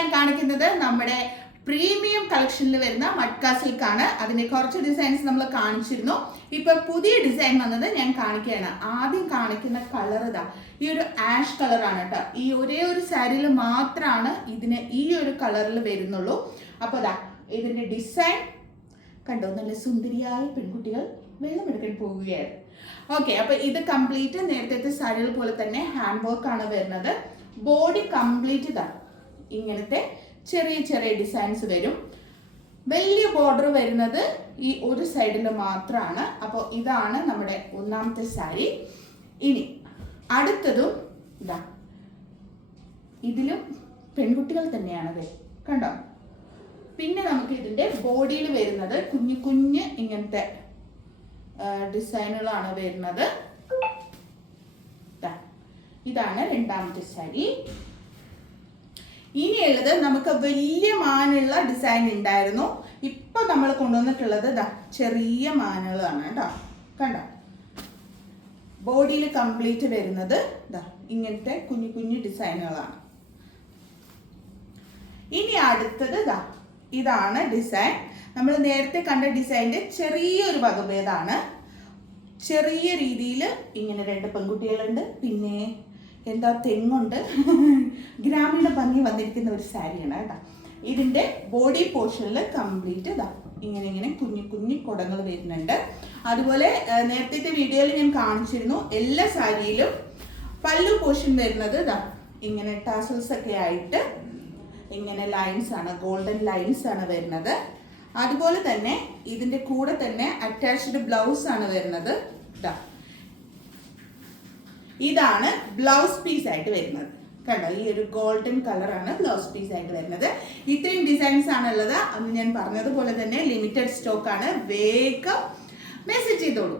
ഞാൻ കാണിക്കുന്നത് നമ്മുടെ പ്രീമിയം കളക്ഷനിൽ വരുന്ന മട്ക സിൽക്ക് ആണ്. അതിന്റെ കുറച്ച് ഡിസൈൻസ് നമ്മൾ കാണിച്ചിരുന്നു. ഇപ്പൊ പുതിയ ഡിസൈൻ വന്നത് ഞാൻ കാണിക്കുകയാണ്. ആദ്യം കാണിക്കുന്ന കളർ ഇതാ, ഈ ഒരു ആഷ് കളറാണ് കേട്ടോ. ഈ ഒരേ ഒരു സാരിയിൽ മാത്രമാണ് ഇതിന് ഈ ഒരു കളറിൽ വരുന്നുള്ളൂ. അപ്പോൾ ഇതാ ഇതിന്റെ ഡിസൈൻ കണ്ടോ, നല്ല സുന്ദരിയായ പെൺകുട്ടികൾ വെള്ളമെടുക്കാൻ പോവുകയാണ്. ഓക്കെ, അപ്പൊ ഇത് കംപ്ലീറ്റ് നേരത്തെ സാരികൾ പോലെ തന്നെ ഹാൻഡ് വർക്ക് ആണ് വരുന്നത്. ബോഡി കംപ്ലീറ്റ് ഇതാ ഇങ്ങനത്തെ ചെറിയ ചെറിയ ഡിസൈൻസ് വരും. വലിയ ബോർഡർ വരുന്നത് ഈ ഒരു സൈഡിൽ മാത്രമാണ്. അപ്പോൾ ഇതാണ് നമ്മുടെ ഒന്നാമത്തെ സാരി. ഇനി അടുത്തതും ഇതാ, ഇതിലും പെൺകുട്ടികൾ തന്നെയാണ് വരും കണ്ടോ. പിന്നെ നമുക്ക് ഇതിന്റെ ബോഡിയിൽ വരുന്നത് കുഞ്ഞു കുഞ്ഞ് ഇങ്ങനത്തെ ഡിസൈനുകളാണ് വരുന്നത്. ഇതാണ് രണ്ടാമത്തെ സാരി. ഇനിയുള്ളത് നമുക്ക് വലിയ മാനുള്ള ഡിസൈൻ ഉണ്ടായിരുന്നു. ഇപ്പൊ നമ്മൾ കൊണ്ടുവന്നിട്ടുള്ളത് ഇതാ ചെറിയ മാനുകളാണ് കേട്ടോ. കണ്ടോ, ബോഡിയിൽ കംപ്ലീറ്റ് വരുന്നത് ഇതാ ഇങ്ങനത്തെ കുഞ്ഞു കുഞ്ഞു ഡിസൈനുകളാണ്. ഇനി അടുത്തത് ഇതാണ് ഡിസൈൻ. നമ്മൾ നേരത്തെ കണ്ട ഡിസൈനിന്റെ ചെറിയൊരു വകഭേദമാണ്. ചെറിയ രീതിയിൽ ഇങ്ങനെ രണ്ട് പെൺകുട്ടികളുണ്ട്, പിന്നെ എന്താ തെങ്ങുണ്ട്. ഗ്രാമീണ ഭംഗി വന്നിരിക്കുന്ന ഒരു സാരിയാണ് കേട്ടോ. ഇതിന്റെ ബോഡി പോർഷനിൽ കംപ്ലീറ്റ് ഇങ്ങനെ ഇങ്ങനെ കുഞ്ഞു കുഞ്ഞു കുടങ്ങൾ വരുന്നുണ്ട്. അതുപോലെ നേരത്തെ വീഡിയോയിൽ ഞാൻ കാണിച്ചിരുന്നു, എല്ലാ സാരിയിലും പല്ലു പോർഷൻ വരുന്നത് ഇങ്ങനെ ടാസൽസ് ഒക്കെ ആയിട്ട് ഇങ്ങനെ ലൈൻസ് ആണ്, ഗോൾഡൻ ലൈൻസ് ആണ് വരുന്നത്. അതുപോലെ തന്നെ ഇതിന്റെ കൂടെ തന്നെ അറ്റാച്ച്ഡ് ബ്ലൗസ് ആണ് വരുന്നത്. ഇതാണ് ബ്ലൗസ് പീസ് ആയിട്ട് വരുന്നത് കണ്ടോ. ഈ ഒരു ഗോൾഡൻ കളറാണ് ബ്ലൗസ് പീസ് ആയിട്ട് വരുന്നത്. ഇത്രയും ഡിസൈൻസ് ആണുള്ളത്. അന്ന് ഞാൻ പറഞ്ഞതുപോലെ തന്നെ ലിമിറ്റഡ് സ്റ്റോക്ക് ആണ്. വേഗം മെസ്സേജ് ചെയ്തോളൂ.